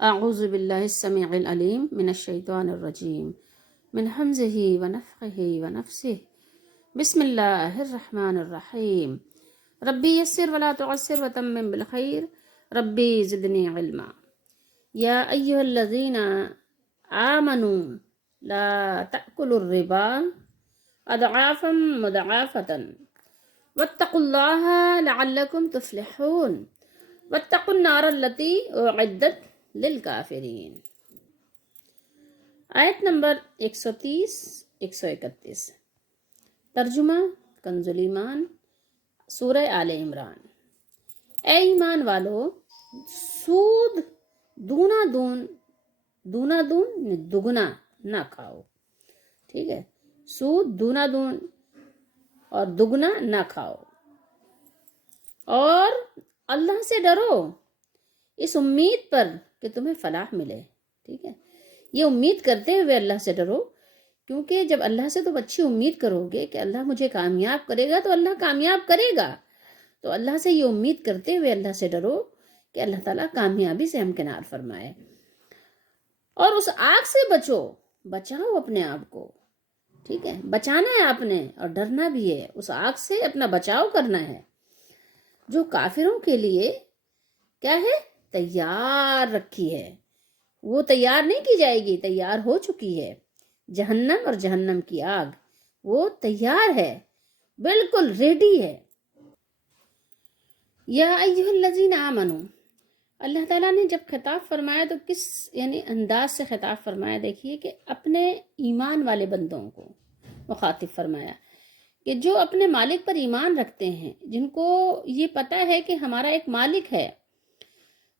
اعوذ باللہ السمیع العلیم من الشیطان الرجیم من حمزہ ونفخہ ونفسہ بسم اللہ الرحمن الرحیم ربی یسر ولا تعسر وتمم بالخیر ربی زدنی علما یا ایہا الذین آمنوا لا تأکلوا الربا اضعافا مضاعفة واتقوا اللہ لعلکم تفلحون واتقوا النار التي اعدت للکافرین۔ آیت نمبر 130 131۔ ترجمہ کنز الایمان، سورہ آل عمران۔ اے ایمان والو، سود دگنا نہ کھاؤ، ٹھیک ہے، سود دونا دون اور دگنا نہ کھاؤ، اور اللہ سے ڈرو اس امید پر کہ تمہیں فلاح ملے، ٹھیک ہے، یہ امید کرتے ہوئے اللہ سے ڈرو، کیونکہ جب اللہ سے تم اچھی امید کرو گے کہ اللہ مجھے کامیاب کرے گا تو اللہ کامیاب کرے گا، تو اللہ سے یہ امید کرتے ہوئے اللہ سے ڈرو کہ اللہ تعالیٰ کامیابی سے ہمکنار فرمائے، اور اس آگ سے بچاؤ اپنے آپ کو، ٹھیک ہے، بچانا ہے آپ نے اور ڈرنا بھی ہے، اس آگ سے اپنا بچاؤ کرنا ہے جو کافروں کے لیے کیا ہے، تیار رکھی ہے، وہ تیار نہیں کی جائے گی، تیار ہو چکی ہے، جہنم اور جہنم کی آگ وہ تیار ہے، بالکل ریڈی ہے۔ یا ایھا الذین آمنوا، اللہ تعالیٰ نے جب خطاب فرمایا تو کس انداز سے خطاب فرمایا، دیکھیے کہ اپنے ایمان والے بندوں کو مخاطب فرمایا کہ جو اپنے مالک پر ایمان رکھتے ہیں، جن کو یہ پتہ ہے کہ ہمارا ایک مالک ہے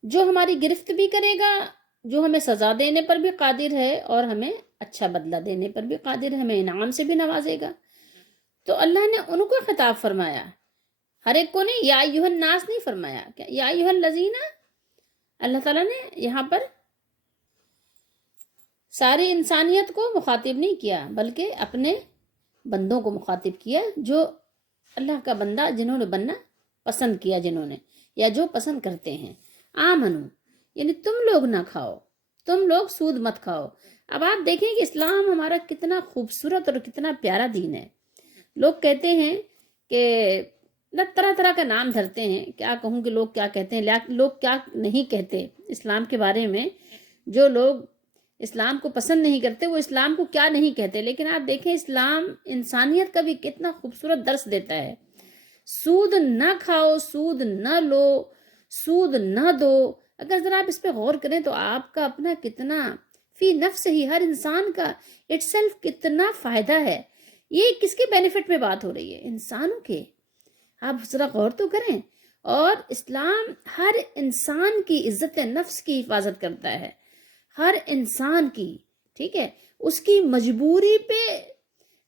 جو ہماری گرفت بھی کرے گا، جو ہمیں سزا دینے پر بھی قادر ہے اور ہمیں اچھا بدلہ دینے پر بھی قادر ہے، ہمیں انعام سے بھی نوازے گا، تو اللہ نے ان کو خطاب فرمایا، ہر ایک کو نہیں، یا ایھا الناس نہیں فرمایا، یا ایھا الذین، اللہ تعالیٰ نے یہاں پر ساری انسانیت کو مخاطب نہیں کیا بلکہ اپنے بندوں کو مخاطب کیا، جو اللہ کا بندہ جنہوں نے بننا پسند کیا، جنہوں نے یا جو پسند کرتے ہیں۔ آمنو یعنی تم لوگ نہ کھاؤ، تم لوگ سود مت کھاؤ۔ اب آپ دیکھیں کہ اسلام ہمارا کتنا خوبصورت اور کتنا پیارا دین ہے۔ لوگ کہتے ہیں کہ طرح طرح کا نام دھرتے ہیں، کیا کہوں کہ لوگ کیا کہتے ہیں، لوگ کیا نہیں کہتے اسلام کے بارے میں، جو لوگ اسلام کو پسند نہیں کرتے وہ اسلام کو کیا نہیں کہتے، لیکن آپ دیکھیں اسلام انسانیت کا بھی کتنا خوبصورت درس دیتا ہے۔ سود نہ کھاؤ، سود نہ لو، سود نہ دو۔ اگر ذرا آپ اس پہ غور کریں تو آپ کا اپنا کتنا فی نفس ہی، ہر انسان کا اٹ سیلف کتنا فائدہ ہے۔ یہ کس کے بینیفٹ میں بات ہو رہی ہے؟ انسانوں کے۔ آپ ذرا غور تو کریں، اور اسلام ہر انسان کی عزت نفس کی حفاظت کرتا ہے، ہر انسان کی، ٹھیک ہے، اس کی مجبوری پہ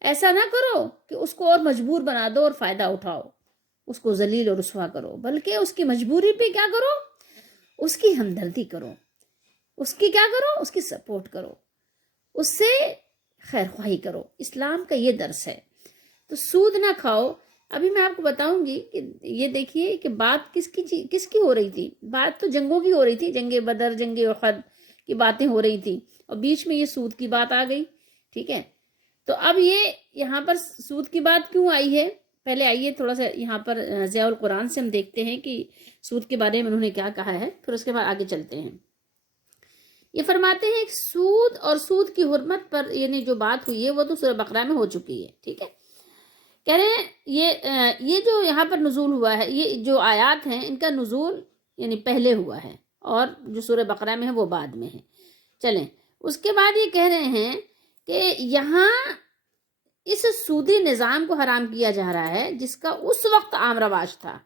ایسا نہ کرو کہ اس کو اور مجبور بنا دو اور فائدہ اٹھاؤ، اس کو ذلیل اور رسوا کرو، بلکہ اس کی مجبوری پہ کیا کرو، اس کی ہمدردی کرو، اس کی کیا کرو، اس کی سپورٹ کرو، اس سے خیر خواہی کرو۔ اسلام کا یہ درس ہے۔ تو سود نہ کھاؤ۔ ابھی میں آپ کو بتاؤں گی کہ یہ دیکھیے کہ بات کس کی ہو رہی تھی، بات تو جنگوں کی ہو رہی تھی، جنگ بدر، جنگ احد کی باتیں ہو رہی تھی، اور بیچ میں یہ سود کی بات آ گئی، ٹھیک ہے۔ تو اب یہ یہاں پر سود کی بات کیوں آئی ہے؟ پہلے آئیے تھوڑا سا یہاں پر ضیاء القرآن سے ہم دیکھتے ہیں کہ سود کے بارے میں انہوں نے کیا کہا ہے، پھر اس کے بعد آگے چلتے ہیں۔ یہ فرماتے ہیں کہ سود اور سود کی حرمت پر جو بات ہوئی ہے وہ تو سورہ بقرہ میں ہو چکی ہے، ٹھیک ہے۔ کہہ رہے ہیں یہ جو یہاں پر نزول ہوا ہے، یہ جو آیات ہیں ان کا نزول پہلے ہوا ہے، اور جو سورہ بقرہ میں ہے وہ بعد میں ہے۔ چلیں، اس کے بعد یہ کہہ رہے ہیں کہ یہاں اس سودی نظام کو حرام کیا جا رہا ہے جس کا اس وقت عام رواج تھا،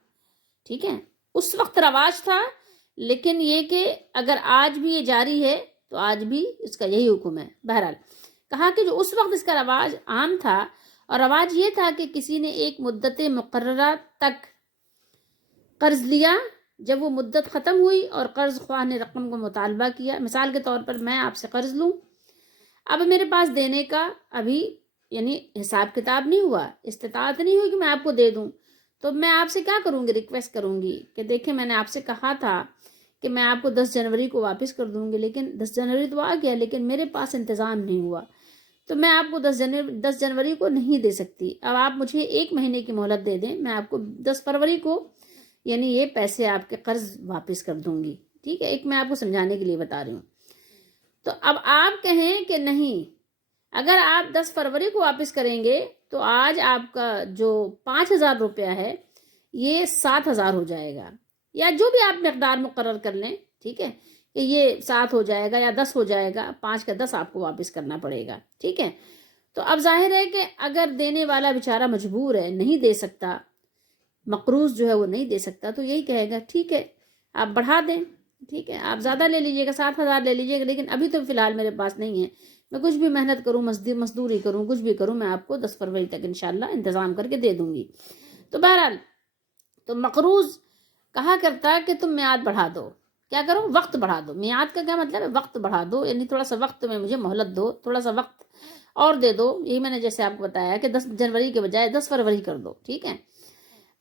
ٹھیک ہے، اس وقت رواج تھا، لیکن یہ کہ اگر آج بھی یہ جاری ہے تو آج بھی اس کا یہی حکم ہے۔ بہرحال کہا کہ جو اس وقت اس کا رواج عام تھا، اور رواج یہ تھا کہ کسی نے ایک مدت مقررہ تک قرض لیا، جب وہ مدت ختم ہوئی اور قرض خواہ نے رقم کو مطالبہ کیا، مثال کے طور پر میں آپ سے قرض لوں، اب میرے پاس دینے کا ابھی حساب کتاب نہیں ہوا، استطاعت نہیں ہوئی کہ میں آپ کو دے دوں، تو میں آپ سے کیا کروں گی، ریکویسٹ کروں گی کہ دیکھیں میں نے آپ سے کہا تھا کہ میں آپ کو 10 جنوری کو واپس کر دوں گی، لیکن 10 جنوری تو آ گیا لیکن میرے پاس انتظام نہیں ہوا، تو میں آپ کو 10 جنوری کو نہیں دے سکتی، اب آپ مجھے 1 مہینے کی مہلت دے دیں، میں آپ کو 10 فروری کو یعنی یہ پیسے آپ کے قرض واپس کر دوں گی، ٹھیک ہے، ایک میں آپ کو سمجھانے کے لیے بتا رہی ہوں۔ تو اب آپ کہیں کہ نہیں، اگر آپ 10 فروری کو واپس کریں گے تو آج آپ کا جو 5,000 روپیہ ہے یہ 7,000 ہو جائے گا، یا جو بھی آپ مقدار مقرر کر لیں، ٹھیک ہے، کہ یہ 7 ہو جائے گا یا 10 ہو جائے گا، 5 کا 10 آپ کو واپس کرنا پڑے گا، ٹھیک ہے۔ تو اب ظاہر ہے کہ اگر دینے والا بیچارہ مجبور ہے، نہیں دے سکتا، مقروض جو ہے وہ نہیں دے سکتا، تو یہی کہے گا ٹھیک ہے آپ بڑھا دیں، ٹھیک ہے، آپ زیادہ لے لیجیے گا، 7,000 لے لیجیے گا، لیکن ابھی تو فی الحال میرے پاس نہیں ہے، میں کچھ بھی محنت کروں، مزدوری کروں، کچھ بھی کروں، میں آپ کو 10 فروری تک انشاءاللہ انتظام کر کے دے دوں گی۔ تو بہرحال تو مقروض کہا کرتا کہ تم میعاد بڑھا دو، کیا کرو، وقت بڑھا دو، میعاد کا کیا مطلب ہے، وقت بڑھا دو، یعنی تھوڑا سا وقت میں مجھے مہلت دو، تھوڑا سا وقت اور دے دو، یہی میں نے جیسے آپ کو بتایا کہ 10 جنوری کے بجائے 10 فروری کر دو، ٹھیک ہے،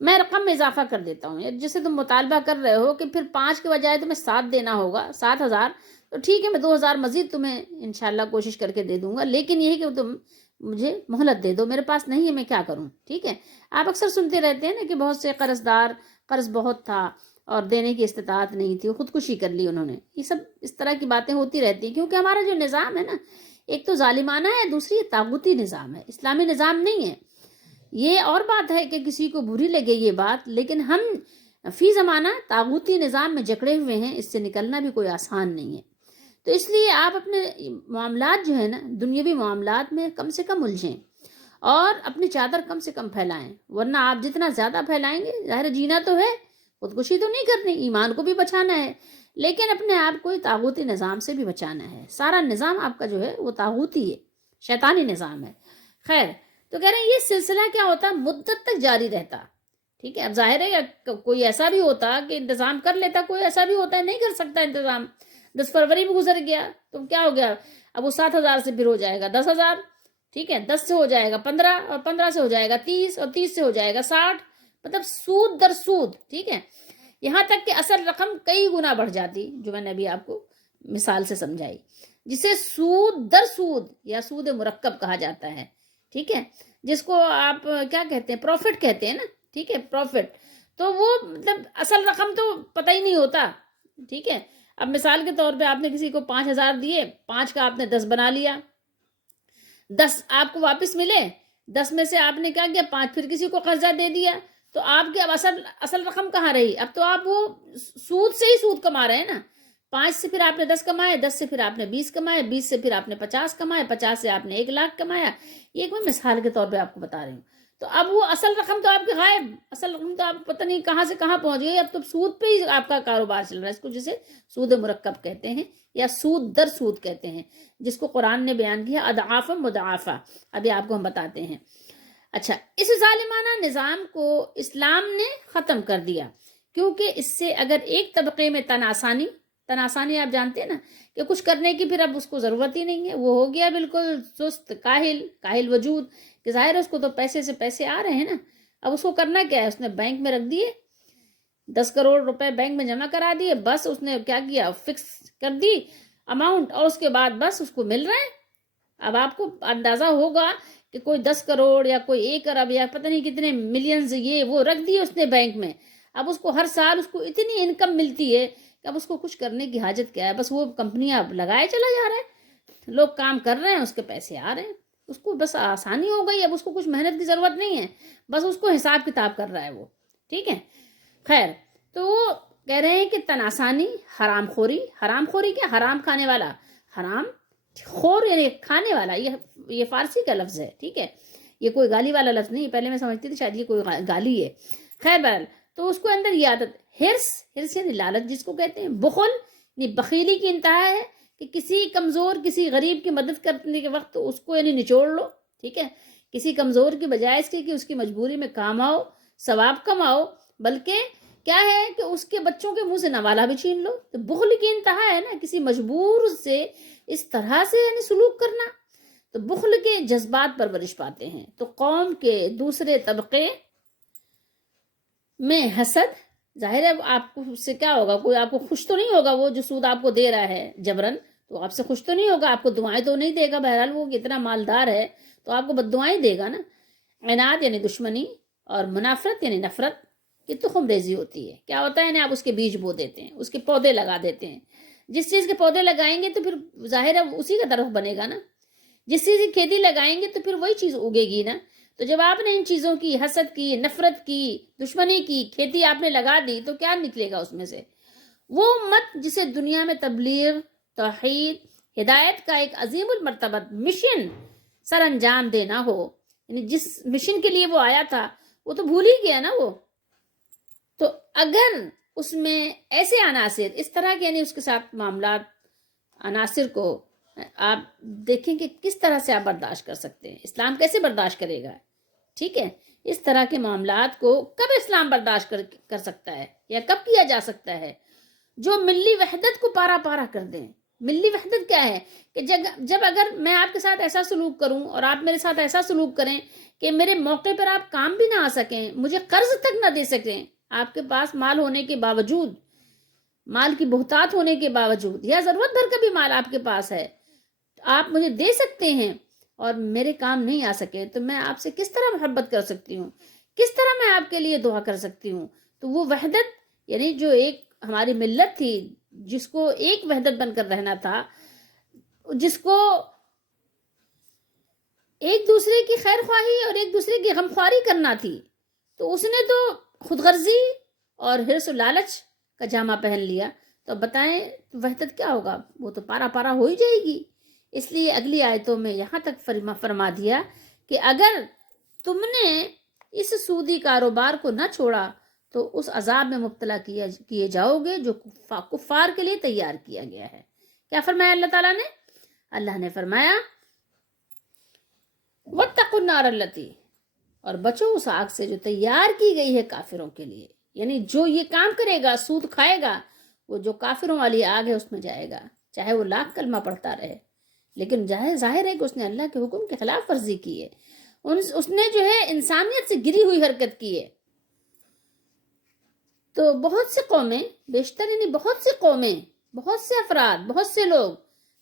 میں رقم میں اضافہ کر دیتا ہوں، جسے تم مطالبہ کر رہے ہو کہ پھر 5 کے بجائے تمہیں 7 دینا ہوگا، 7,000، تو ٹھیک ہے میں 2,000 مزید تمہیں انشاءاللہ کوشش کر کے دے دوں گا، لیکن یہی کہ تم مجھے مہلت دے دو، میرے پاس نہیں ہے، میں کیا کروں، ٹھیک ہے۔ آپ اکثر سنتے رہتے ہیں نا کہ بہت سے قرض دار، قرض بہت تھا اور دینے کی استطاعت نہیں تھی، خودکشی کر لی انہوں نے، یہ سب اس طرح کی باتیں ہوتی رہتی ہیں، کیونکہ ہمارا جو نظام ہے نا، ایک تو ظالمانہ ہے، دوسری طاغوتی نظام ہے، اسلامی نظام نہیں ہے۔ یہ اور بات ہے کہ کسی کو بری لگے یہ بات، لیکن ہم فی زمانہ طاغوتی نظام میں جکڑے ہوئے ہیں، اس سے نکلنا بھی کوئی آسان نہیں ہے۔ تو اس لیے آپ اپنے معاملات جو ہے نا، دنیاوی معاملات میں کم سے کم الجھیں اور اپنی چادر کم سے کم پھیلائیں، ورنہ آپ جتنا زیادہ پھیلائیں گے، ظاہر جینا تو ہے، خودکشی تو نہیں کرنی، ایمان کو بھی بچانا ہے، لیکن اپنے آپ کو طاغوتی نظام سے بھی بچانا ہے، سارا نظام آپ کا جو ہے وہ طاغوتی ہے، شیطانی نظام ہے۔ خیر، تو کہہ رہے ہیں یہ سلسلہ کیا ہوتا، مدت تک جاری رہتا، ٹھیک ہے۔ اب ظاہر ہے کوئی ایسا بھی ہوتا کہ انتظام کر لیتا، کوئی ایسا بھی ہوتا ہے نہیں کر سکتا انتظام، 10 فروری بھی گزر گیا تو کیا ہو گیا، اب وہ 7,000 سے پھر ہو جائے گا 10,000، ٹھیک ہے، 10 سے ہو جائے گا 15 اور 15 سے ہو جائے گا 30 اور 30 سے ہو جائے گا 60، مطلب سود در سود، ٹھیک ہے، یہاں تک کہ اصل رقم کئی گنا بڑھ جاتی، جو میں نے ابھی آپ کو مثال سے سمجھائی، جسے سود در سود یا سود مرکب کہا جاتا ہے، ٹھیک ہے، جس کو آپ کیا کہتے ہیں، پروفٹ کہتے ہیں نا، ٹھیک ہے، پروفٹ، تو وہ مطلب اصل رقم تو پتہ ہی نہیں ہوتا، ٹھیک ہے۔ اب مثال کے طور پہ آپ نے کسی کو 5,000 دیے، 5 کا آپ نے 10 بنا لیا، 10 آپ کو واپس ملے، 10 میں سے آپ نے کیا کیا، 5 پھر کسی کو قرضہ دے دیا، تو آپ کے اب اصل رقم کہاں رہی، اب تو آپ وہ سود سے ہی سود کما رہے ہیں نا، 5 سے پھر آپ نے 10 کمائے، 10 سے پھر آپ نے 20 کمائے، 20 سے پھر آپ نے 50 کمائے، 50 سے آپ نے 1,00,000 کمایا، یہ ایک میں مثال کے طور پہ آپ کو بتا رہی ہوں۔ تو اب وہ اصل رقم تو آپ کے غائب، اصل رقم تو آپ پتہ نہیں کہاں سے کہاں پہنچ گئی، اب تو سود پہ ہی آپ کا کاروبار چل رہا ہے، اس کو جسے سود مرکب کہتے ہیں یا سود در سود کہتے ہیں، جس کو قرآن نے بیان کیا اضعاف مضاعفہ، ابھی آپ کو ہم بتاتے ہیں۔ اچھا، اس ظالمانہ نظام کو اسلام نے ختم کر دیا، کیونکہ اس سے اگر ایک طبقے میں تناسانی آپ جانتے ہیں نا کہ کچھ کرنے کی پھر اب اس کو ضرورت ہی نہیں ہے، وہ ہو گیا بالکل سست کاہل وجود، کہ ظاہر ہے اس کو تو پیسے سے پیسے آ رہے ہیں نا، اب اس کو کرنا کیا ہے، اس نے بینک میں رکھ دیے، 10 کروڑ روپے بینک میں جمع کرا دیے، بس اس نے کیا کیا، فکس کر دی اماؤنٹ، اور اس کے بعد بس اس کو مل رہا ہے۔ اب آپ کو اندازہ ہوگا کہ کوئی 10 کروڑ یا کوئی 1 ارب یا پتہ نہیں کتنے ملینز یہ وہ رکھ دیے اس نے بینک میں، اب اس کو ہر سال اس کو اتنی انکم ملتی ہے کہ اب اس کو کچھ کرنے کی حاجت کیا ہے، بس وہ کمپنیاں اب لگائے چلا جا رہا ہے، لوگ کام کر رہے ہیں، اس کے پیسے آ رہے ہیں، اس کو بس آسانی ہو گئی، اب اس کو کچھ محنت کی ضرورت نہیں ہے، بس اس کو حساب کتاب کر رہا ہے وہ، ٹھیک ہے۔ خیر، تو وہ کہہ رہے ہیں کہ تناسانی، حرام خوری کیا، حرام کھانے والا، حرام خور یعنی کھانے والا، یہ فارسی کا لفظ ہے، ٹھیک ہے، یہ کوئی گالی والا لفظ نہیں، پہلے میں سمجھتی تھی شاید یہ کوئی گالی ہے، خیر بہرحال، تو اس کو اندر یہ عادت، ہرس یعنی لالچ جس کو کہتے ہیں، بخل یعنی بخیلی کی انتہا ہے کہ کسی کمزور کسی غریب کی مدد کرنے کے وقت اس کو یعنی نچوڑ لو، ٹھیک ہے، کسی کمزور کی بجائے اس کے کہ اس کی مجبوری میں کام آؤ، ثواب کماؤ، بلکہ کیا ہے کہ اس کے بچوں کے منہ سے نوالا بھی چھین لو، تو بخل کی انتہا ہے نا کسی مجبور سے اس طرح سے یعنی سلوک کرنا، تو بخل کے جذبات پرورش پاتے ہیں، تو قوم کے دوسرے طبقے میں حسد ظاہر ہے آپ کو اس سے کیا ہوگا، کوئی آپ کو خوش تو نہیں ہوگا، وہ جو سود آپ کو دے رہا ہے جبرن تو آپ سے خوش تو نہیں ہوگا، آپ کو دعائیں تو نہیں دے گا، بہرحال وہ اتنا مالدار ہے تو آپ کو بد دعائیں دے گا نا۔ عناد یعنی دشمنی، اور منافرت یعنی نفرت، یہ تخم ریزی ہوتی ہے۔ کیا ہوتا ہے نا، آپ اس کے بیج بو دیتے ہیں، اس کے پودے لگا دیتے ہیں، جس چیز کے پودے لگائیں گے تو پھر ظاہر ہے اسی کا درخت بنے گا نا، جس چیز کی کھیتی لگائیں گے تو پھر وہی چیز اگے گی نا۔ تو جب آپ نے ان چیزوں کی حسد کی، نفرت کی، دشمنی کی کھیتی آپ نے لگا دی تو کیا نکلے گا اس میں سے؟ وہ امت جسے دنیا میں تبلیغ، توحید، ہدایت کا ایک عظیم المرتبہ مشن سر انجام دینا ہو، یعنی جس مشن کے لیے وہ آیا تھا وہ تو بھول ہی گیا نا وہ۔ تو اگر اس میں ایسے عناصر اس طرح کے، یعنی اس کے ساتھ معاملات، عناصر کو آپ دیکھیں کہ کس طرح سے آپ برداشت کر سکتے ہیں، اسلام کیسے برداشت کرے گا؟ ٹھیک ہے، اس طرح کے معاملات کو کب اسلام برداشت کر سکتا ہے یا کب کیا جا سکتا ہے؟ جو ملی وحدت کو پارا پارا کر دیں۔ ملی وحدت کیا ہے کہ جب اگر میں آپ کے ساتھ ایسا سلوک کروں اور آپ میرے ساتھ ایسا سلوک کریں کہ میرے موقع پر آپ کام بھی نہ آ سکیں، مجھے قرض تک نہ دے سکیں، آپ کے پاس مال ہونے کے باوجود، مال کی بہتات ہونے کے باوجود، یا ضرورت بھر کا بھی مال آپ کے پاس ہے، آپ مجھے دے سکتے ہیں اور میرے کام نہیں آ سکے، تو میں آپ سے کس طرح محبت کر سکتی ہوں، کس طرح میں آپ کے لیے دعا کر سکتی ہوں؟ تو وہ وحدت، یعنی جو ایک ہماری ملت تھی جس کو ایک وحدت بن کر رہنا تھا، جس کو ایک دوسرے کی خیر خواہی اور ایک دوسرے کی غمخواری کرنا تھی، تو اس نے تو خود غرضی اور حرص و لالچ کا جامہ پہن لیا۔ تو بتائیں وحدت کیا ہوگا؟ وہ تو پارا پارا ہو ہی جائے گی۔ اس لیے اگلی آیتوں میں یہاں تک فرما دیا کہ اگر تم نے اس سودی کاروبار کو نہ چھوڑا تو اس عذاب میں مبتلا کیے جاؤ گے جو کفار کے لیے تیار کیا گیا ہے۔ کیا فرمایا اللہ تعالیٰ نے؟ اللہ نے فرمایا وَاتَّقُوا النَّارَ الَّتِي، اور بچو اس آگ سے جو تیار کی گئی ہے کافروں کے لیے، یعنی جو یہ کام کرے گا، سود کھائے گا، وہ جو کافروں والی آگ ہے اس میں جائے گا، چاہے وہ لاکھ کلمہ پڑھتا رہے، لیکن ظاہر ہے کہ اس نے اللہ کے حکم کی خلاف ورزی کی ہے، اس نے جو ہے انسانیت سے گری ہوئی حرکت کی ہے۔ تو بہت سے قومیں، بیشتر یعنی بہت سے قومیں، بہت سے افراد، بہت سے لوگ،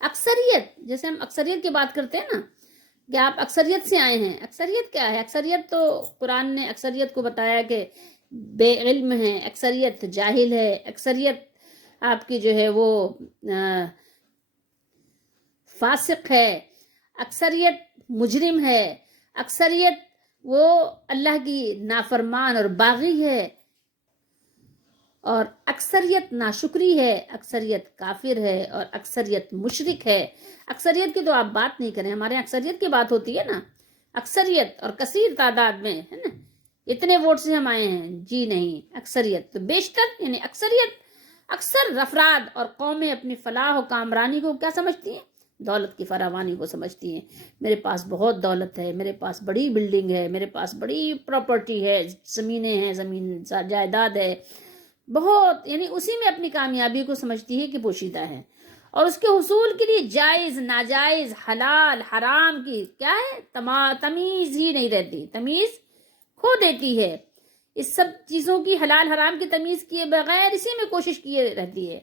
اکثریت، جیسے ہم اکثریت کی بات کرتے ہیں نا کہ آپ اکثریت سے آئے ہیں، اکثریت کیا ہے؟ اکثریت تو قرآن نے اکثریت کو بتایا کہ بے علم ہے، اکثریت جاہل ہے، اکثریت آپ کی جو ہے وہ فاسق ہے، اکثریت مجرم ہے، اکثریت وہ اللہ کی نافرمان اور باغی ہے، اور اکثریت ناشکری ہے، اکثریت کافر ہے، اور اکثریت مشرک ہے۔ اکثریت کی تو آپ بات نہیں کریں، ہمارے یہاں اکثریت کی بات ہوتی ہے نا، اکثریت اور کثیر تعداد میں ہے نا، اتنے ووٹ سے ہم آئے ہیں، جی نہیں، اکثریت تو بیشتر یعنی اکثریت، اکثر افراد اور قومیں اپنی فلاح و کامرانی کو کیا سمجھتی ہیں؟ دولت کی فراوانی کو سمجھتی ہیں۔ میرے پاس بہت دولت ہے، میرے پاس بڑی بلڈنگ ہے، میرے پاس بڑی پراپرٹی ہے، زمینیں ہیں، زمین جائیداد ہے بہت، یعنی اسی میں اپنی کامیابی کو سمجھتی ہے کہ پوشیدہ ہے، اور اس کے حصول کے لیے جائز ناجائز حلال حرام کی کیا ہے؟ تمیز ہی نہیں رہتی، تمیز کھو دیتی ہے۔ اس سب چیزوں کی حلال حرام کی تمیز کیے بغیر اسی میں کوشش کیے رہتی ہے،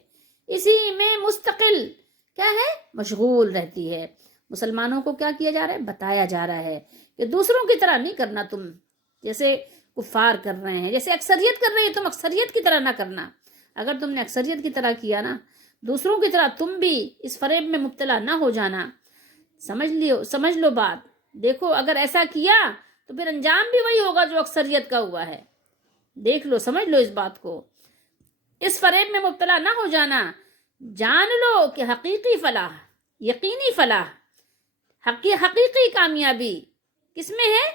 اسی میں مستقل کیا ہے؟ مشغول رہتی ہے۔ مسلمانوں کو کیا کیا جا رہا ہے؟ بتایا جا رہا ہے کہ دوسروں کی طرح نہیں کرنا، تم جیسے کفار کر رہے ہیں، جیسے اکثریت کر رہی ہے، تم اکثریت کی طرح نہ کرنا۔ اگر تم نے اکثریت کی طرح کیا نا، دوسروں کی طرح تم بھی اس فریب میں مبتلا نہ ہو جانا۔ سمجھ لو بات، دیکھو اگر ایسا کیا تو پھر انجام بھی وہی ہوگا جو اکثریت کا ہوا ہے۔ دیکھ لو، سمجھ لو اس بات کو، اس فریب میں مبتلا نہ ہو جانا۔ جان لو کہ حقیقی فلاح، یقینی فلاح، حقیقی کامیابی کس میں ہے؟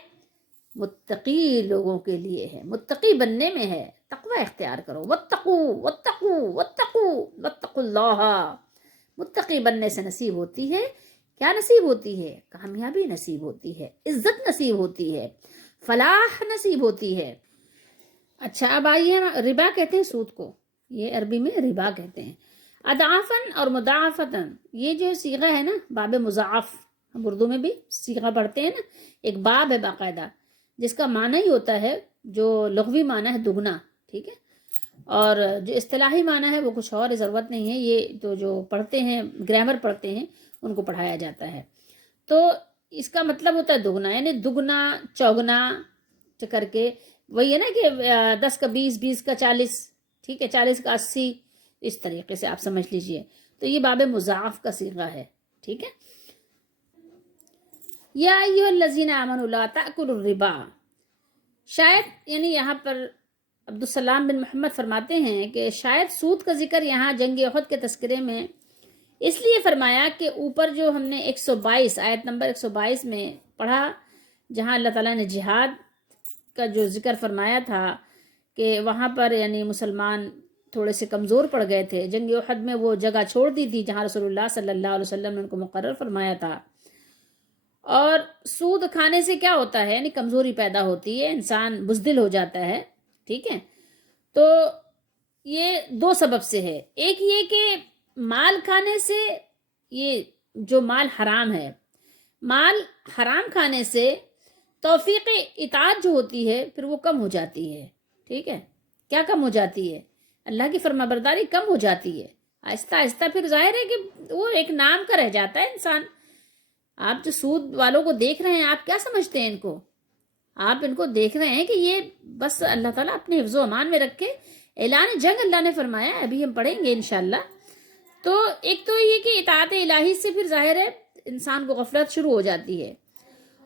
متقی لوگوں کے لیے ہے، متقی بننے میں ہے۔ تقوی اختیار کرو، واتقوا واتقوا واتقوا واتقوا اللہ، متقی بننے سے نصیب ہوتی ہے کیا؟ نصیب ہوتی ہے کامیابی، نصیب ہوتی ہے عزت، نصیب ہوتی ہے فلاح، نصیب ہوتی ہے۔ اچھا اب آئیے، ربا کہتے ہیں سود کو، یہ عربی میں ربا کہتے ہیں۔ اضعافاً اور مضاعفتاً، یہ جو صیغہ ہے نا باب مضاعف، ہم اردو میں بھی صیغہ پڑھتے ہیں نا، ایک باب ہے باقاعدہ جس کا معنی ہی ہوتا ہے، جو لغوی معنی ہے دگنا، ٹھیک ہے، اور جو اصطلاحی معنی ہے وہ کچھ اور، ضرورت نہیں ہے، یہ تو جو پڑھتے ہیں گرامر پڑھتے ہیں ان کو پڑھایا جاتا ہے۔ تو اس کا مطلب ہوتا ہے دگنا، یعنی دگنا چوگنا کر کے، وہی ہے نا کہ 10 کا 20، 20 کا 40، ٹھیک ہے، 40 کا 80، اس طریقے سے آپ سمجھ لیجئے۔ تو یہ باب مضاعف کا صیغہ ہے، ٹھیک ہے۔ یا ایھا الذین آمنوا لا تأکلوا الربا، شاید یعنی یہاں پر عبدالسلام بن محمد فرماتے ہیں کہ شاید سود کا ذکر یہاں جنگ احد کے تذکرے میں اس لیے فرمایا کہ اوپر جو ہم نے 122 آیت نمبر 122 میں پڑھا، جہاں اللہ تعالیٰ نے جہاد کا جو ذکر فرمایا تھا کہ وہاں پر یعنی مسلمان تھوڑے سے کمزور پڑ گئے تھے، جنگ احد میں وہ جگہ چھوڑ دی تھی جہاں رسول اللہ صلی اللہ علیہ وسلم نے ان کو مقرر فرمایا تھا۔ اور سود کھانے سے کیا ہوتا ہے، یعنی کمزوری پیدا ہوتی ہے، انسان بزدل ہو جاتا ہے، ٹھیک ہے۔ تو یہ دو سبب سے ہے، ایک یہ کہ مال کھانے سے، یہ جو مال حرام ہے، مال حرام کھانے سے توفیق اطاعت جو ہوتی ہے پھر وہ کم ہو جاتی ہے، ٹھیک ہے۔ کیا کم ہو جاتی ہے؟ اللہ کی فرما برداری کم ہو جاتی ہے آہستہ آہستہ، پھر ظاہر ہے کہ وہ ایک نام کا رہ جاتا ہے انسان۔ آپ جو سود والوں کو دیکھ رہے ہیں، آپ کیا سمجھتے ہیں ان کو؟ آپ ان کو دیکھ رہے ہیں کہ یہ بس اللہ تعالیٰ اپنے حفظ و امان میں رکھے، اعلان جنگ اللہ نے فرمایا ہے، ابھی ہم پڑھیں گے انشاءاللہ۔ تو ایک تو یہ کہ اطاعت الہی سے پھر ظاہر ہے انسان کو غفلت شروع ہو جاتی ہے،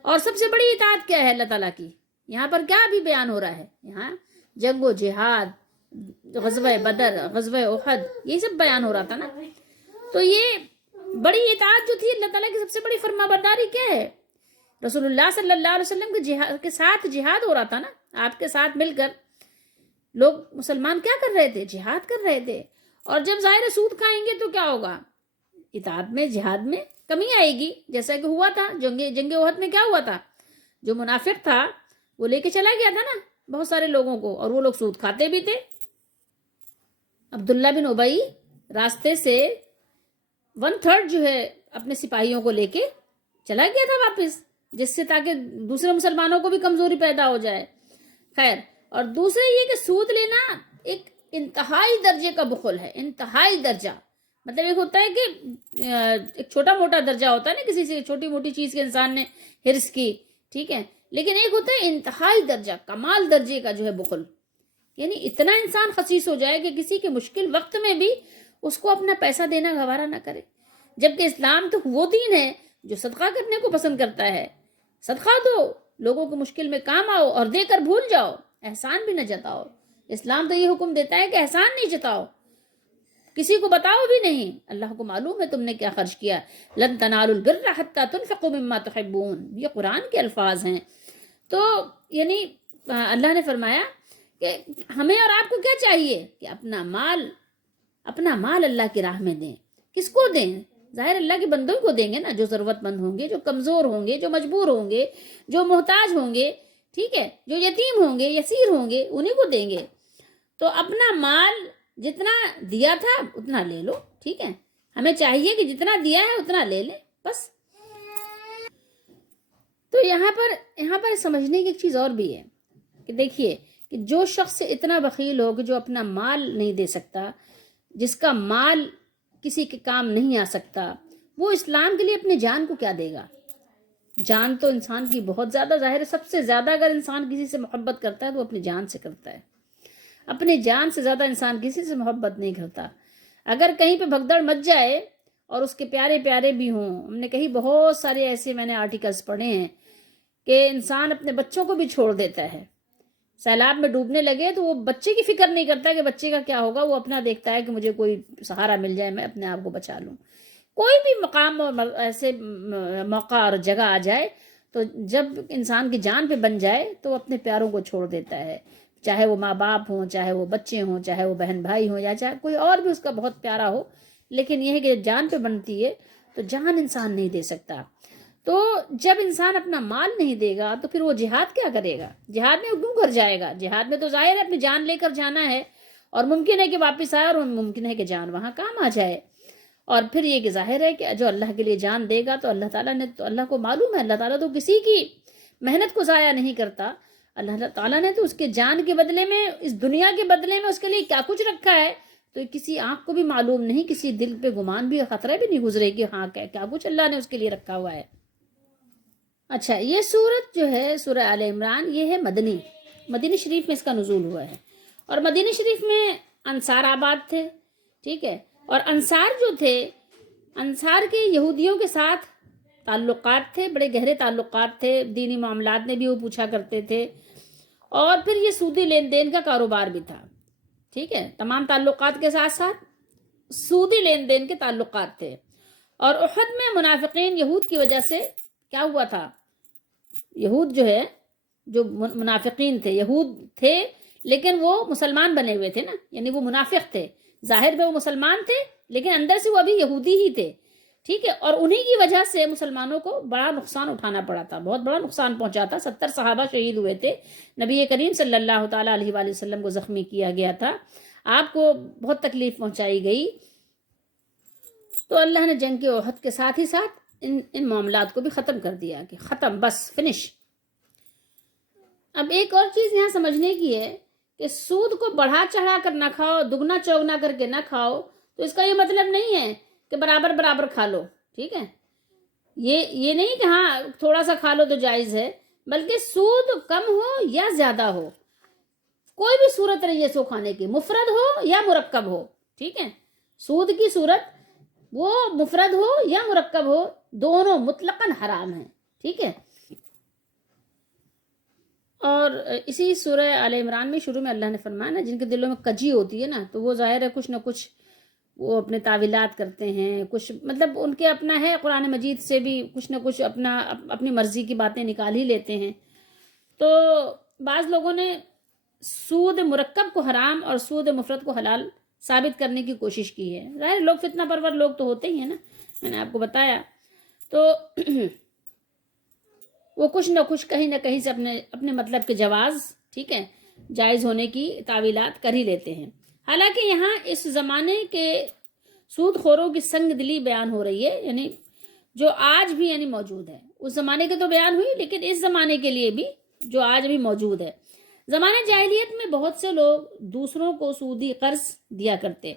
اور سب سے بڑی اطاعت کیا ہے اللہ تعالیٰ کی؟ یہاں پر کیا ابھی بیان ہو رہا ہے؟ یہاں جنگ و جہاد، غزوہ بدر، غزوہ احد، یہ سب بیان ہو رہا تھا نا۔ تو یہ بڑی اطاعت جو تھی اللہ تعالیٰ کی، سب سے بڑی فرما برداری کیا ہے؟ رسول اللہ صلی اللہ علیہ وسلم کے ساتھ جہاد ہو رہا تھا نا، آپ کے ساتھ مل کر لوگ مسلمان کیا کر رہے تھے؟ جہاد کر رہے تھے۔ اور جب ظاہر سود کھائیں گے تو کیا ہوگا؟ اطاعت میں، جہاد میں کمی آئے گی، جیسا کہ ہوا تھا جنگ احد میں۔ کیا ہوا تھا؟ جو منافق تھا وہ لے کے چلا گیا تھا نا بہت سارے لوگوں کو، اور وہ لوگ سود کھاتے بھی تھے۔ عبداللہ بن ابی راستے سے 1/3 جو ہے اپنے سپاہیوں کو لے کے چلا گیا تھا واپس، جس سے تاکہ دوسرے مسلمانوں کو بھی کمزوری پیدا ہو جائے۔ خیر، اور دوسرے یہ کہ سود لینا ایک انتہائی درجے کا بخل ہے، انتہائی درجہ۔ مطلب ایک ہوتا ہے کہ ایک چھوٹا موٹا درجہ ہوتا ہے نا، کسی سے چھوٹی موٹی چیز کے انسان نے ہرس کی، ٹھیک ہے، لیکن ایک ہوتا ہے انتہائی درجہ، کمال درجے کا جو ہے بخل، یعنی اتنا انسان خسیس ہو جائے کہ کسی کے مشکل وقت میں بھی اس کو اپنا پیسہ دینا گوارا نہ کرے۔ جبکہ اسلام تو وہ دین ہے جو صدقہ کرنے کو پسند کرتا ہے۔ صدقہ دو، لوگوں کو مشکل میں کام آؤ، اور دے کر بھول جاؤ، احسان بھی نہ جتاؤ۔ اسلام تو یہ حکم دیتا ہے کہ احسان نہیں جتاؤ، کسی کو بتاؤ بھی نہیں، اللہ کو معلوم ہے تم نے کیا خرچ کیا۔ لن تنالوا البر حتى تنفقوا مما تحبون، یہ قرآن کے الفاظ ہیں۔ تو یعنی اللہ نے فرمایا کہ ہمیں اور آپ کو کیا چاہیے کہ اپنا مال اللہ کی راہ میں دیں۔ کس کو دیں؟ ظاہر اللہ کے بندوں کو دیں گے نا، جو ضرورت مند ہوں گے، جو کمزور ہوں گے، جو مجبور ہوں گے، جو محتاج ہوں گے، ٹھیک ہے، جو یتیم ہوں گے، یسیر ہوں گے، انہیں کو دیں گے۔ تو اپنا مال جتنا دیا تھا اتنا لے لو، ٹھیک ہے، ہمیں چاہیے کہ جتنا دیا ہے اتنا لے لیں بس۔ تو یہاں پر سمجھنے کی ایک چیز اور بھی ہے کہ دیکھیے کہ جو شخص اتنا بخیل ہو کہ جو اپنا مال نہیں دے سکتا، جس کا مال کسی کے کام نہیں آ سکتا، وہ اسلام کے لیے اپنی جان کو کیا دے گا؟ جان تو انسان کی بہت زیادہ ظاہر ہے، سب سے زیادہ اگر انسان کسی سے محبت کرتا ہے تو وہ اپنی جان سے کرتا ہے۔ اپنی جان سے زیادہ انسان کسی سے محبت نہیں کرتا۔ اگر کہیں پہ بھگدڑ مچ جائے اور اس کے پیارے پیارے بھی ہوں، ہم نے کہیں بہت سارے ایسے میں نے آرٹیکلز پڑھے ہیں کہ انسان اپنے بچوں کو بھی چھوڑ دیتا ہے، سیلاب میں ڈوبنے لگے تو وہ بچے کی فکر نہیں کرتا کہ بچے کا کیا ہوگا، وہ اپنا دیکھتا ہے کہ مجھے کوئی سہارا مل جائے، میں اپنے آپ کو بچا لوں۔ کوئی بھی مقام اور ایسے موقع اور جگہ آ جائے تو جب انسان کی جان پہ بن جائے تو وہ اپنے پیاروں کو چھوڑ دیتا ہے، چاہے وہ ماں باپ ہوں، چاہے وہ بچے ہوں، چاہے وہ بہن بھائی ہوں، یا چاہے کوئی اور بھی اس کا بہت پیارا ہو، لیکن یہ ہے کہ جان پہ بنتی ہے تو جان انسان نہیں دے سکتا۔ تو جب انسان اپنا مال نہیں دے گا تو پھر وہ جہاد کیا کرے گا؟ جہاد میں کیوں کر جائے گا؟ جہاد میں تو ظاہر ہے اپنی جان لے کر جانا ہے، اور ممکن ہے کہ واپس آئے، اور ممکن ہے کہ جان وہاں کام آ جائے۔ اور پھر یہ کہ ظاہر ہے کہ جو اللہ کے لیے جان دے گا تو اللہ تعالیٰ نے تو، اللہ کو معلوم ہے، اللہ تعالیٰ تو کسی کی محنت کو ضائع نہیں کرتا، اللہ تعالیٰ نے تو اس کے جان کے بدلے میں، اس دنیا کے بدلے میں اس کے لیے کیا کچھ رکھا ہے تو کسی آنکھ کو بھی معلوم نہیں، کسی دل پہ گمان بھی، خطرہ بھی نہیں گزرے کہ ہاں کیا کچھ اللہ نے اس کے لیے رکھا ہوا ہے۔ اچھا، یہ سورت جو ہے سورہ آل عمران، یہ ہے مدینہ شریف میں اس کا نزول ہوا ہے، اور مدینہ شریف میں انصار آباد تھے، ٹھیک ہے، اور انصار جو تھے، انصار کے یہودیوں کے ساتھ تعلقات تھے، بڑے گہرے تعلقات تھے، دینی معاملات میں بھی وہ پوچھا کرتے تھے، اور پھر یہ سودی لین دین کا کاروبار بھی تھا، ٹھیک ہے، تمام تعلقات کے ساتھ ساتھ سودی لین دین کے تعلقات تھے۔ اور احد میں منافقین یہود کی وجہ سے کیا ہوا تھا، یہود جو ہے، جو منافقین تھے، یہود تھے لیکن وہ مسلمان بنے ہوئے تھے نا، یعنی وہ منافق تھے، ظاہر میں وہ مسلمان تھے لیکن اندر سے وہ ابھی یہودی ہی تھے، ٹھیک ہے، اور انہی کی وجہ سے مسلمانوں کو بڑا نقصان اٹھانا پڑا تھا، بہت بڑا نقصان پہنچا تھا، 70 صحابہ شہید ہوئے تھے، نبی کریم صلی اللہ تعالیٰ علیہ وآلہ وسلم کو زخمی کیا گیا تھا، آپ کو بہت تکلیف پہنچائی گئی۔ تو اللہ نے جنگ کے احد کے ساتھ ہی ساتھ ان معاملات کو بھی ختم کر دیا، کہ ختم، بس فنش۔ اب ایک اور چیز یہاں سمجھنے کی ہے کہ سود کو بڑھا چڑھا کر نہ کھاؤ، دگنا چوگنا کر کے نہ کھاؤ، تو اس کا یہ مطلب نہیں ہے کہ برابر برابر کھا لو، ٹھیک ہے، یہ نہیں کہ ہاں تھوڑا سا کھا لو تو جائز ہے، بلکہ سود کم ہو یا زیادہ ہو، کوئی بھی صورت نہیں ہے سو کھانے کی، مفرد ہو یا مرکب ہو، ٹھیک ہے، سود کی صورت وہ مفرد ہو یا مرکب ہو، دونوں مطلقاً حرام ہیں، ٹھیک ہے۔ اور اسی سورہ آل عمران میں شروع میں اللہ نے فرمایا نا، جن کے دلوں میں کجی ہوتی ہے نا، تو وہ ظاہر ہے کچھ نہ کچھ وہ اپنے تعویلات کرتے ہیں، کچھ مطلب ان کے اپنا ہے، قرآن مجید سے بھی کچھ نہ کچھ اپنی مرضی کی باتیں نکال ہی لیتے ہیں۔ تو بعض لوگوں نے سود مرکب کو حرام اور سود مفرد کو حلال ثابت کرنے کی کوشش کی ہے، ظاہر لوگ فتنہ پرور لوگ تو ہوتے ہی ہیں نا، میں نے آپ کو بتایا، تو وہ کچھ نہ کچھ کہیں نہ کہیں سے اپنے مطلب کے جواز، ٹھیک ہے، جائز ہونے کی تعویلات کر ہی لیتے ہیں۔ حالانکہ یہاں اس زمانے کے سود خوروں کی سنگ دلی بیان ہو رہی ہے، یعنی جو آج بھی یعنی موجود ہے، اس زمانے کے تو بیان ہوئی، لیکن اس زمانے کے لیے بھی جو آج بھی موجود ہے۔ زمانہ جاہلیت میں بہت سے لوگ دوسروں کو سودی قرض دیا کرتے،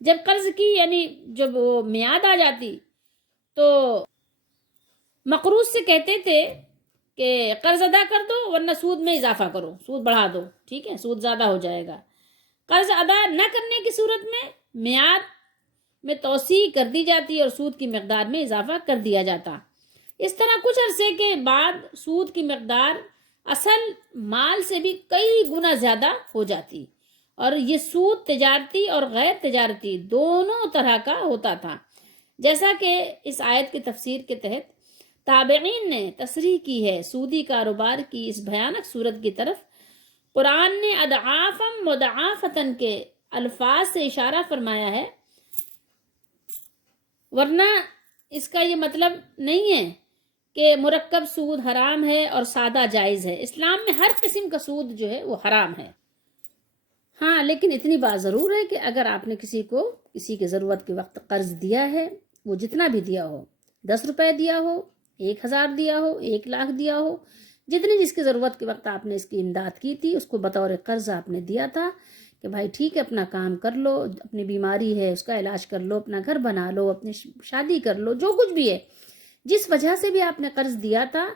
جب قرض کی یعنی جب وہ میعاد آ جاتی تو مقروض سے کہتے تھے کہ قرض ادا کر دو ورنہ سود میں اضافہ کرو، سود بڑھا دو، ٹھیک ہے، سود زیادہ ہو جائے گا۔ قرض ادا نہ کرنے کی صورت میں میعاد میں توسیع کر دی جاتی اور سود کی مقدار میں اضافہ کر دیا جاتا۔ اس طرح کچھ عرصے کے بعد سود کی مقدار اصل مال سے بھی کئی گنا زیادہ ہو جاتی، اور یہ سود تجارتی اور غیر تجارتی دونوں طرح کا ہوتا تھا، جیسا کہ اس آیت کی تفسیر کے تحت تابعین نے تصریح کی ہے۔ سودی کاروبار کی اس بھیانک صورت کی طرف قرآن نے اضعافا مضاعفتن کے الفاظ سے اشارہ فرمایا ہے، ورنہ اس کا یہ مطلب نہیں ہے کہ مرکب سود حرام ہے اور سادہ جائز ہے۔ اسلام میں ہر قسم کا سود جو ہے وہ حرام ہے۔ ہاں، لیکن اتنی بات ضرور ہے کہ اگر آپ نے کسی کو کسی کی ضرورت کے وقت قرض دیا ہے، وہ جتنا بھی دیا ہو، 10 روپے دیا ہو، 1000 دیا ہو، 1,00,000 دیا ہو، جتنی جس کی ضرورت کے وقت آپ نے اس کی امداد کی تھی، اس کو بطور قرض آپ نے دیا تھا کہ بھائی ٹھیک ہے، اپنا کام کر لو، اپنی بیماری ہے اس کا علاج کر لو، اپنا گھر بنا لو، اپنی شادی کر لو، جو کچھ بھی ہے، جس وجہ سے بھی آپ نے قرض دیا تھا،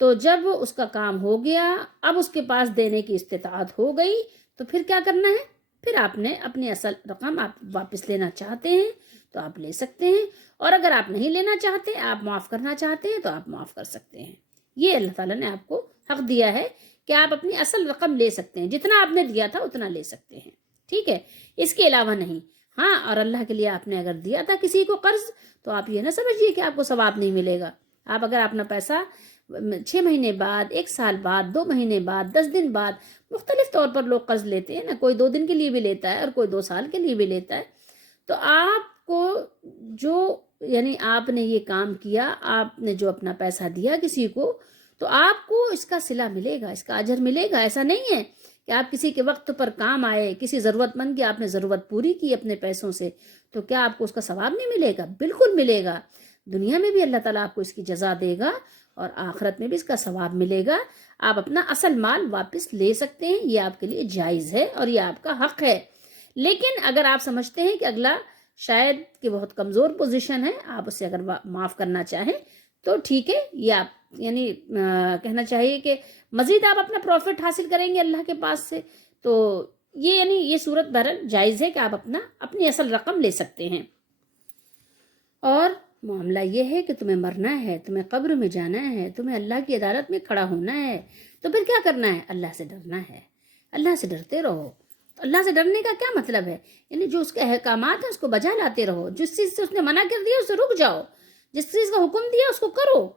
تو جب اس کا کام ہو گیا، اب اس کے پاس دینے کی استطاعت ہو گئی، تو پھر کیا کرنا ہے؟ پھر آپ نے اپنی اصل رقم آپ واپس لینا چاہتے ہیں تو آپ لے سکتے ہیں، اور اگر آپ نہیں لینا چاہتے، آپ معاف کرنا چاہتے ہیں تو آپ معاف کر سکتے ہیں۔ یہ اللہ تعالیٰ نے آپ کو حق دیا ہے کہ آپ اپنی اصل رقم لے سکتے ہیں، جتنا آپ نے دیا تھا اتنا لے سکتے ہیں، ٹھیک ہے، اس کے علاوہ نہیں۔ ہاں، اور اللہ کے لیے آپ نے اگر دیا تھا کسی کو قرض، تو آپ یہ نہ سمجھیے کہ آپ کو ثواب نہیں ملے گا۔ آپ اگر اپنا پیسہ 6 مہینے بعد، 1 سال بعد، 2 مہینے بعد، 10 دن بعد، مختلف طور پر لوگ قرض لیتے ہیں نا، کوئی 2 دن کے لیے بھی لیتا ہے اور کوئی 2 سال کے لیے بھی لیتا ہے، تو آپ کو جو یعنی آپ نے یہ کام کیا، آپ نے جو اپنا پیسہ دیا کسی کو، تو آپ کو اس کا صلہ ملے گا، اس کا اجر ملے گا۔ ایسا نہیں ہے کہ آپ کسی کے وقت پر کام آئے، کسی ضرورت مند کی آپ نے ضرورت پوری کی اپنے پیسوں سے، تو کیا آپ کو اس کا ثواب نہیں ملے گا؟ بالکل ملے گا، دنیا میں بھی اللہ تعالیٰ آپ کو اس کی جزا دے گا، اور آخرت میں بھی اس کا ثواب ملے گا. آپ اپنا اصل مال واپس لے سکتے ہیں, یہ آپ کے لیے جائز ہے اور یہ آپ کا حق ہے. لیکن اگر آپ سمجھتے ہیں کہ اگلا شاید کہ بہت کمزور پوزیشن ہے, آپ اسے اگر معاف کرنا چاہیں تو ٹھیک ہے. یہ آپ یعنی کہنا چاہیے کہ مزید آپ اپنا پروفٹ حاصل کریں گے اللہ کے پاس سے, تو یہ یعنی یہ صورت بہرحال جائز ہے کہ آپ اپنی اصل رقم لے سکتے ہیں. اور معاملہ یہ ہے کہ تمہیں مرنا ہے, تمہیں قبر میں جانا ہے, تمہیں اللہ کی عدالت میں کھڑا ہونا ہے, تو پھر کیا کرنا ہے؟ اللہ سے ڈرنا ہے. اللہ سے ڈرتے رہو. اللہ سے ڈرنے کا کیا مطلب ہے؟ یعنی جو اس کے احکامات ہیں اس کو بجا لاتے رہو. جس چیز سے اس نے منع کر دیا اس سے رک جاؤ, جس چیز کا حکم دیا اس کو کرو.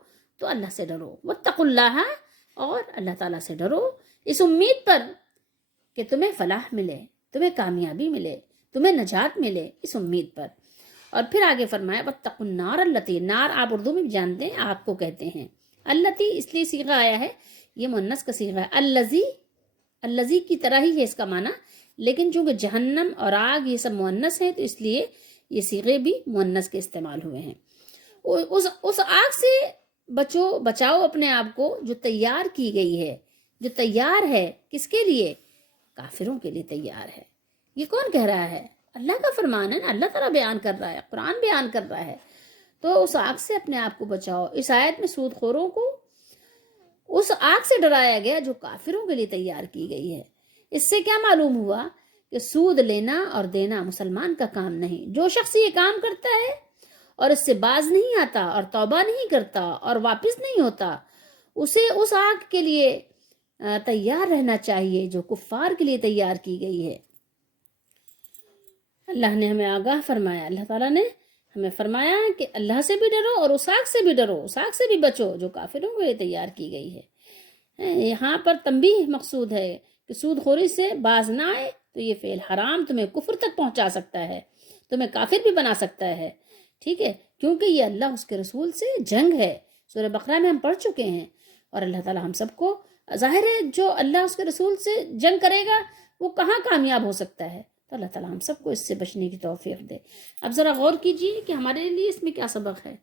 تو اللہ سے ڈرو. واتقوا اللہ, اور اللہ تعالیٰ سے ڈرو اس امید پر کہ تمہیں فلاح ملے, تمہیں کامیابی ملے, تمہیں نجات ملے, اس امید پر. اور پھر آگے فرمایا واتقوا النار التی, نار آپ اردو میں بھی جانتے ہیں, آگ کو کہتے ہیں. التی اس لیے صیغہ آیا ہے, یہ مؤنث کا صیغہ ہے. الذی, الذی کی طرح ہی ہے اس کا معنی, لیکن چونکہ جہنم اور آگ یہ سب مؤنث ہیں تو اس لیے یہ صیغے بھی مؤنث کے استعمال ہوئے ہیں. اس آگ سے بچاؤ اپنے آپ کو جو تیار کی گئی ہے, جو تیار ہے کس کے لیے؟ کافروں کے لیے تیار ہے. یہ کون کہہ رہا ہے؟ اللہ کا فرمان ہے نا, اللہ تعالیٰ بیان کر رہا ہے, قرآن بیان کر رہا ہے. تو اس آگ سے اپنے آپ کو بچاؤ. اس آیت میں سود خوروں کو اس آگ سے ڈرایا گیا جو کافروں کے لیے تیار کی گئی ہے. اس سے کیا معلوم ہوا کہ سود لینا اور دینا مسلمان کا کام نہیں. جو شخص یہ کام کرتا ہے اور اس سے باز نہیں آتا اور توبہ نہیں کرتا اور واپس نہیں ہوتا, اسے اس آگ کے لیے تیار رہنا چاہیے جو کفار کے لیے تیار کی گئی ہے. اللہ نے ہمیں آگاہ فرمایا, اللہ تعالیٰ نے ہمیں فرمایا کہ اللہ سے بھی ڈرو اور اس آگ سے بھی ڈرو, اس آگ سے بھی بچو جو کافروں کے لیے تیار کی گئی ہے. یہاں پر تنبیہ مقصود ہے کہ سود خوری سے باز نہ آئے تو یہ فعل حرام تمہیں کفر تک پہنچا سکتا ہے, تمہیں کافر بھی بنا سکتا ہے. ٹھیک ہے, کیونکہ یہ اللہ اس کے رسول سے جنگ ہے. سورہ بقرہ میں ہم پڑھ چکے ہیں. اور اللہ تعالیٰ ہم سب کو, ظاہر ہے جو اللہ اس کے رسول سے جنگ کرے گا وہ کہاں کامیاب ہو سکتا ہے. تو اللہ تعالیٰ ہم سب کو اس سے بچنے کی توفیق دے. اب ذرا غور کیجیے کہ ہمارے لیے اس میں کیا سبق ہے,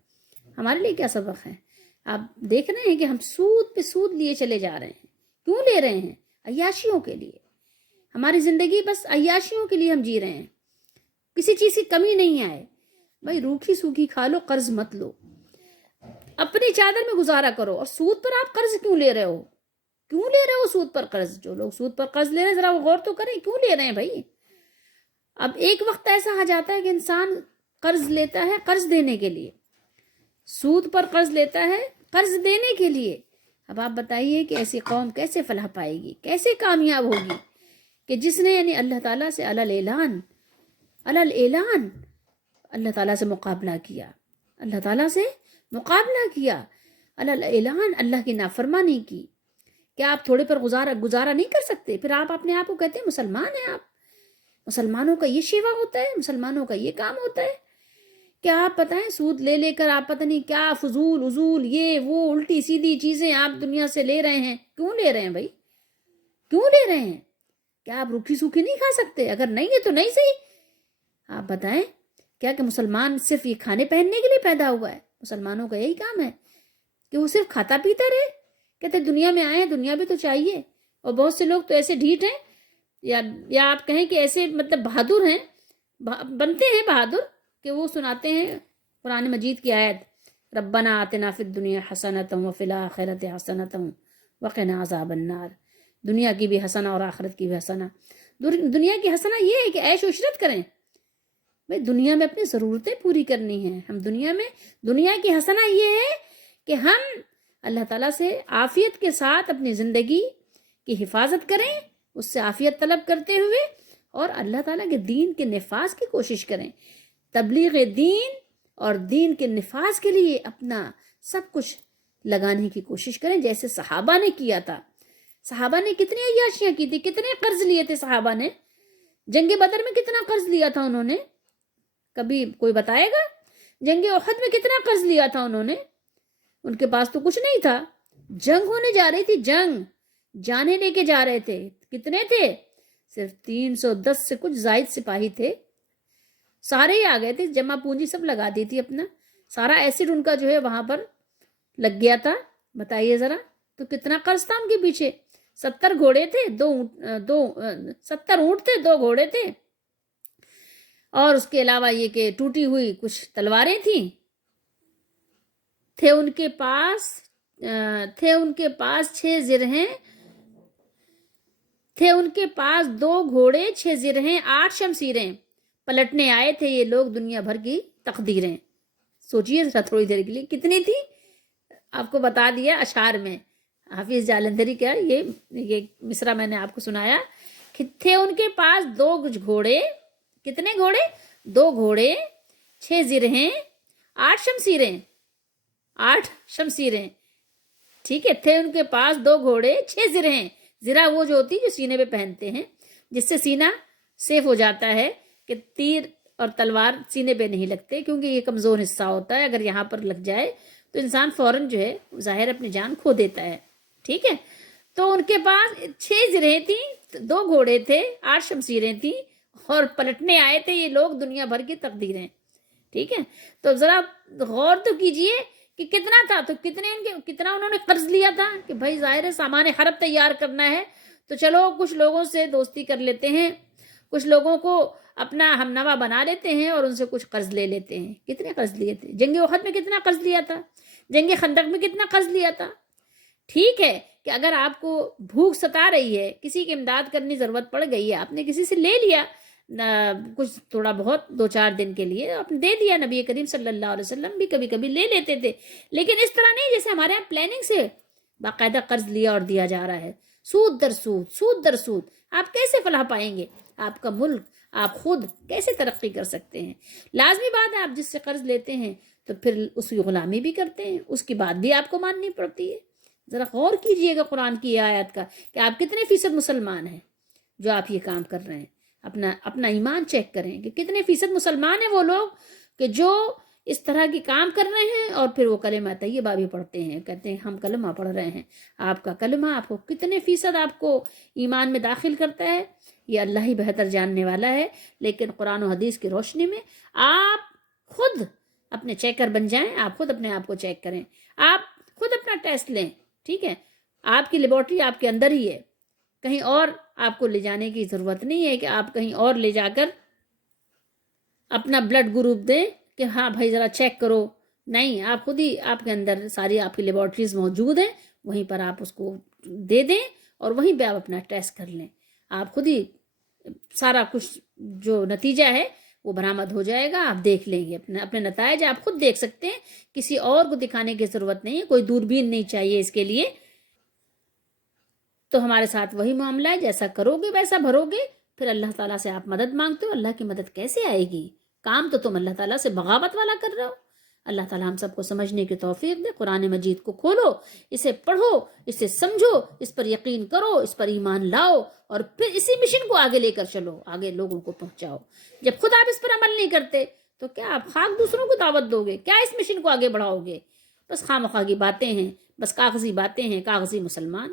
ہمارے لیے کیا سبق ہے. آپ دیکھ رہے ہیں کہ ہم سود پہ سود لیے چلے جا رہے ہیں. کیوں لے رہے ہیں؟ عیاشیوں کے لیے. ہماری زندگی بس عیاشیوں کے لیے ہم جی رہے ہیں, کسی چیز کی کمی نہیں آئے. بھائی روکھی سوکھی کھا لو, قرض مت لو, اپنی چادر میں گزارا کرو. اور سود پر آپ قرض کیوں لے رہے ہو؟ کیوں لے رہے ہو سود پر قرض؟ جو لوگ سود پر قرض لے رہے ہیں ذرا وہ غور تو کریں, کیوں لے رہے ہیں بھائی؟ اب ایک وقت ایسا آ جاتا ہے کہ انسان قرض لیتا ہے قرض دینے کے لیے, سود پر قرض لیتا ہے قرض دینے کے لیے. اب آپ بتائیے کہ ایسی قوم کیسے فلاح پائے گی, کیسے کامیاب ہوگی کہ جس نے یعنی اللہ تعالیٰ سے علی الاعلان اللہ تعالیٰ سے مقابلہ کیا, اللہ تعالیٰ سے مقابلہ کیا, علی الاعلان اللہ کی نافرمانی کی. کیا آپ تھوڑے پر گزارا نہیں کر سکتے؟ پھر آپ اپنے آپ کو کہتے ہیں مسلمان ہیں. آپ مسلمانوں کا یہ شیوا ہوتا ہے, مسلمانوں کا یہ کام ہوتا ہے. کیا آپ پتہ ہے سود لے لے کر آپ پتہ نہیں کیا فضول عزول یہ وہ الٹی سیدھی چیزیں آپ دنیا سے لے رہے ہیں. کیوں لے رہے ہیں بھائی؟ کیوں لے رہے ہیں؟ کیا آپ روکھی سوکھی نہیں کھا سکتے؟ اگر نہیں ہے تو نہیں صحیح. آپ بتائیں کیا کہ مسلمان صرف یہ کھانے پہننے کے لیے پیدا ہوا ہے؟ مسلمانوں کا یہی کام ہے کہ وہ صرف کھاتا پیتا رہے. کہتے دنیا میں آئے ہیں, دنیا بھی تو چاہیے. اور بہت سے لوگ تو ایسے ڈھیٹ ہیں یا آپ کہیں کہ ایسے مطلب بہادر ہیں, بنتے ہیں بہادر, کہ وہ سناتے ہیں قرآن مجید کی آیت ربنا آتنا فی الدنیا حسنۃ وفی الآخرۃ حسنۃ وقنا عذاب النار. دنیا کی بھی حسنہ اور آخرت کی بھی حسنہ. دنیا کی حسنہ یہ ہے کہ عیش و عشرت کریں. بھائی دنیا میں اپنی ضرورتیں پوری کرنی ہیں. ہم دنیا کی حسنہ یہ ہے کہ ہم اللہ تعالیٰ سے عافیت کے ساتھ اپنی زندگی کی حفاظت کریں, اس سے عافیت طلب کرتے ہوئے, اور اللہ تعالیٰ کے دین کے نفاذ کی کوشش کریں. تبلیغ دین اور دین کے نفاذ کے لیے اپنا سب کچھ لگانے کی کوشش کریں, جیسے صحابہ نے کیا تھا. صحابہ نے کتنی عیاشیاں کی تھی, کتنے قرض لیے تھے صحابہ نے. جنگ بدر میں کتنا قرض لیا تھا انہوں نے, کبھی کوئی بتائے گا؟ جنگ احد میں کتنا قرض لیا تھا انہوں نے؟ ان کے پاس تو کچھ نہیں تھا. جنگ ہونے جا رہی تھی, جنگ جانے لے کے جا رہے تھے. کتنے تھے؟ صرف 310 سے کچھ زائد سپاہی تھے. سارے ہی آ گئے تھے, جمع پونجی سب لگا دی تھی اپنا. سارا ایسڈ ان کا جو ہے وہاں پر لگ گیا تھا, بتائیے ذرا، تو کتنا قرض تھا ان کے پیچھے. 70 گھوڑے تھے، 70 اونٹ تھے، 2 گھوڑے تھے، اور اس کے علاوہ یہ کہ ٹوٹی ہوئی کچھ تلواریں تھیں. تھے ان کے پاس 6 زرہیں، تھے ان کے پاس 2 گھوڑے، 6 زرہیں، 8 شمشیریں. پلٹنے آئے تھے یہ لوگ دنیا بھر کی تقدیریں. سوچئے ذرا تھوڑی دیر کے لیے کتنی تھی. آپ کو بتا دیا اشعار میں. حافظ جالندھری کا یہ مصرع میں نے آپ کو سنایا کہ تھے ان کے پاس 2 گھوڑے. کتنے گھوڑے؟ 2 گھوڑے، 6 زرہیں، 8 شمشیریں. 8 شمشیریں. ٹھیک ہے. تھے ان کے پاس 2 گھوڑے، 6 زرہیں. زرہ وہ جو ہوتی جو سینے پہ پہنتے ہیں، جس سے سینہ سیف ہو جاتا ہے کہ تیر اور تلوار سینے پہ نہیں لگتے، کیونکہ یہ کمزور حصہ ہوتا ہے. اگر یہاں پر لگ جائے تو انسان فوراً جو ہے ظاہر اپنی جان کھو دیتا ہے. ٹھیک ہے. تو ان کے پاس 6 زرہیں تھیں، 2 گھوڑے تھے، 8 شمشیریں تھیں، اور پلٹنے آئے تھے یہ لوگ دنیا بھر کی تقدیریں. ٹھیک ہے. تو ذرا غور تو کیجئے کہ کتنا تھا، تو کتنا انہوں نے قرض لیا تھا کہ بھائی ظاہر ہے سامان حرب تیار کرنا ہے، تو چلو کچھ لوگوں سے دوستی کر لیتے ہیں، کچھ لوگوں کو اپنا ہم نوا بنا لیتے ہیں اور ان سے کچھ قرض لے لیتے ہیں. کتنے قرض لیے تھے؟ جنگ احد میں کتنا قرض لیا تھا؟ جنگ خندق میں کتنا قرض لیا تھا؟ ٹھیک ہے کہ اگر آپ کو بھوک ستا رہی ہے، کسی کی امداد کرنی ضرورت پڑ گئی ہے، آپ نے کسی سے لے لیا کچھ تھوڑا بہت 2-4 دن کے لیے، آپ نے دے دیا. نبی کریم صلی اللہ علیہ وسلم بھی کبھی کبھی لے لیتے تھے، لیکن اس طرح نہیں جیسے ہمارے یہاں پلاننگ سے باقاعدہ قرض لیا اور دیا جا رہا ہے، سود در سود، سود در سود. آپ کیسے فلاح پائیں گے؟ آپ کا ملک، آپ خود کیسے ترقی کر سکتے ہیں؟ لازمی بات ہے آپ جس سے قرض لیتے ہیں تو پھر اس کی غلامی بھی کرتے ہیں، اس کی بات بھی آپ کو ماننی پڑتی ہے. ذرا غور کیجئے گا قرآن کی یہ آیت کا کہ آپ کتنے فیصد مسلمان ہیں جو آپ یہ کام کر رہے ہیں. اپنا ایمان چیک کریں کہ کتنے فیصد مسلمان ہیں وہ لوگ کہ جو اس طرح کی کام کر رہے ہیں اور پھر وہ کلمہ طیبہ بھی پڑھتے ہیں، کہتے ہیں ہم کلمہ پڑھ رہے ہیں. آپ کا کلمہ آپ کو کتنے فیصد آپ کو ایمان میں داخل کرتا ہے یہ اللہ ہی بہتر جاننے والا ہے. لیکن قرآن و حدیث کی روشنی میں آپ خود اپنے چیکر بن جائیں، آپ خود اپنے آپ کو چیک کریں، آپ خود اپنا ٹیسٹ لیں. ٹھیک ہے. آپ کی لیبارٹری آپ کے اندر ہی ہے، کہیں اور آپ کو لے جانے کی ضرورت نہیں ہے کہ آپ کہیں اور لے جا کر اپنا بلڈ گروپ دیں کہ ہاں بھائی ذرا چیک کرو. نہیں، آپ خود ہی آپ کے اندر ساری آپ کی لیبارٹریز موجود ہیں، وہیں پر آپ اس کو دے دیں اور وہیں پہ آپ اپنا ٹیسٹ کر لیں. آپ خود ہی سارا کچھ جو نتیجہ ہے وہ برآمد ہو جائے گا. آپ دیکھ لیں گے اپنے نتائج آپ خود دیکھ سکتے ہیں، کسی اور کو دکھانے کی ضرورت نہیں ہے، کوئی دوربین نہیں چاہیے اس کے لیے. تو ہمارے ساتھ وہی معاملہ ہے، جیسا کرو گے ویسا بھرو گے. پھر اللہ تعالیٰ سے آپ مدد مانگتے ہو، اللہ کی مدد کیسے آئے گی؟ کام تو تم اللہ تعالیٰ سے بغاوت والا کر رہے ہو. اللہ تعالیٰ ہم سب کو سمجھنے کی توفیق دے. قرآن مجید کو کھولو، اسے پڑھو، اسے سمجھو، اس پر یقین کرو، اس پر ایمان لاؤ، اور پھر اسی مشن کو آگے لے کر چلو، آگے لوگوں کو پہنچاؤ. جب خود آپ اس پر عمل نہیں کرتے تو کیا آپ خاک دوسروں کو دعوت دو گے؟ کیا اس مشن کو آگے بڑھاؤ گے؟ بس خواہ مخواہ کی باتیں ہیں، بس کاغذی باتیں ہیں، کاغذی مسلمان.